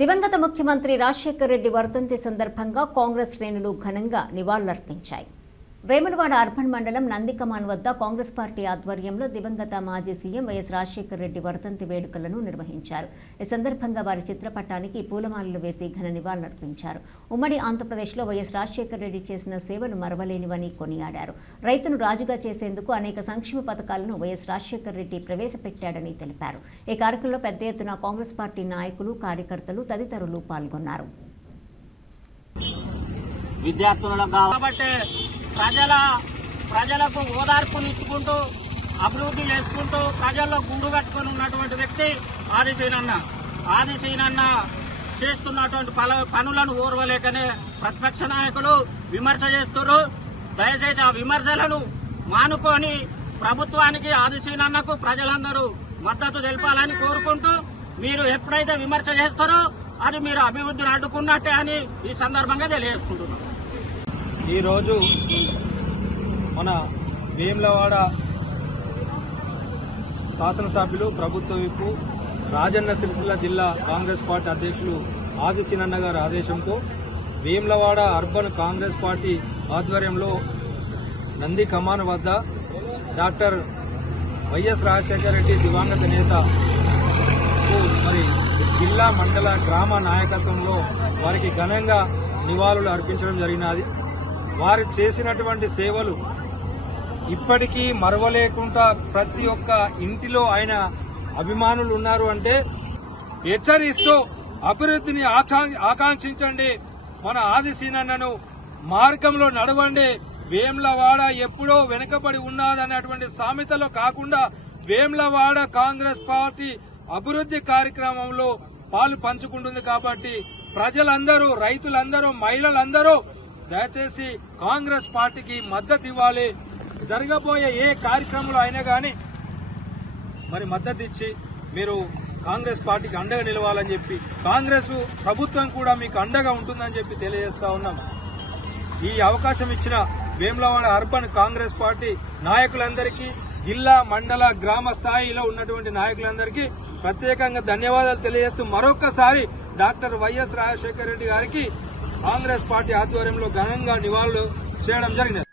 దివంగత ముఖ్యమంత్రి రాజశేఖర్ రెడ్డి వర్ధంతి సందర్భంగా కాంగ్రెస్ శ్రేణులు ఘనంగా నివాళులర్పించాయి. వేములవాడ అర్బన్ మండలం నందికమాన్ వద్ద కాంగ్రెస్ పార్టీ ఆధ్వర్యంలో దివంగత మాజీ సీఎం వైఎస్ రాజశేఖర్ రెడ్డి వర్ధంతి వేడుకలను నిర్వహించారు. ఈ సందర్భంగా వారి చిత్రపటానికి పూలమాలలు వేసి ఘన నివాళులర్పించారు. ఉమ్మడి ఆంధ్రప్రదేశ్లో వైఎస్ రాజశేఖర్ రెడ్డి చేసిన సేవలు మరవలేనివని కొనియాడారు. రైతును రాజుగా చేసేందుకు అనేక సంక్షేమ పథకాలను వైఎస్ రాజశేఖర్ రెడ్డి ప్రవేశపెట్టాడని తెలిపారు. ఈ కార్యక్రమంలో పెద్ద ఎత్తున కాంగ్రెస్ పార్టీ నాయకులు, కార్యకర్తలు తదితరులు పాల్గొన్నారు. ప్రజలకు ఓదార్పునిచ్చుకుంటూ అభివృద్ధి చేసుకుంటూ ప్రజల్లో గుండు కట్టుకుని ఉన్నటువంటి వ్యక్తి ఆదిశీనన్న చేస్తున్నటువంటి పనులను ఓర్వలేకనే ప్రతిపక్ష నాయకులు విమర్శ చేస్తున్నారు. దయచేసి ఆ విమర్శలను మానుకొని ప్రభుత్వానికి ఆదిశీనన్నకు ప్రజలందరూ మద్దతు తెలపాలని కోరుకుంటూ, మీరు ఎప్పుడైతే విమర్శ చేస్తారో అది మీరు అభివృద్ధిని అడ్డుకున్నట్టే అని ఈ సందర్భంగా తెలియజేసుకుంటున్నారు. ఈరోజు మన వేములవాడ శాసనసభ్యులు, ప్రభుత్వ విప్పు, రాజన్న సిరిసిల్ల జిల్లా కాంగ్రెస్ పార్టీ అధ్యక్షులు ఆదిశీనన్న గారి ఆదేశంతో వేములవాడ అర్బన్ కాంగ్రెస్ పార్టీ ఆధ్వర్యంలో నంది కమాన్ వద్ద డాక్టర్ వైఎస్ రాజశేఖర రెడ్డి దివంగత నేత మరి జిల్లా, మండల, గ్రామ నాయకత్వంలో వారికి ఘనంగా నివాళులు అర్పించడం జరిగినది. వారు చేసినటువంటి సేవలు ఇప్పటికీ మరవలేకుండా ప్రతి ఒక్క ఇంటిలో ఆయన అభిమానులు ఉన్నారు అంటే హెచ్చరిస్తూ అభివృద్ధిని ఆకాంక్షించండి, మన ఆదిశీనన్నను మార్గంలో నడవండి, వేములవాడ ఎప్పుడో వెనుకబడి ఉన్నదన్నటువంటి సామెతలో కాకుండా వేములవాడ కాంగ్రెస్ పార్టీ అభివృద్ధి కార్యక్రమంలో పాలు పంచుకుంటుంది. కాబట్టి ప్రజలందరూ, రైతులందరూ, మహిళలందరూ దయచేసి కాంగ్రెస్ పార్టీకి మద్దతు ఇవ్వాలి. జరగబోయే ఏ కార్యక్రమంలో అయినా కానీ మరి మద్దతు ఇచ్చి మీరు కాంగ్రెస్ పార్టీకి అండగా నిలవాలని చెప్పి, కాంగ్రెస్ ప్రభుత్వం కూడా మీకు అండగా ఉంటుందని చెప్పి తెలియజేస్తా ఉన్నాం. ఈ అవకాశం ఇచ్చిన వేములవాడ అర్బన్ కాంగ్రెస్ పార్టీ నాయకులందరికీ, జిల్లా, మండల, గ్రామ స్థాయిలో ఉన్నటువంటి నాయకులందరికీ ప్రత్యేకంగా ధన్యవాదాలు తెలియజేస్తూ మరొకసారి డాక్టర్ వైఎస్ రాజశేఖర రెడ్డి గారికి కాంగ్రెస్ పార్టీ ఆధ్వర్యంలో ఘనంగా నివాళులు చేయడం జరిగినది.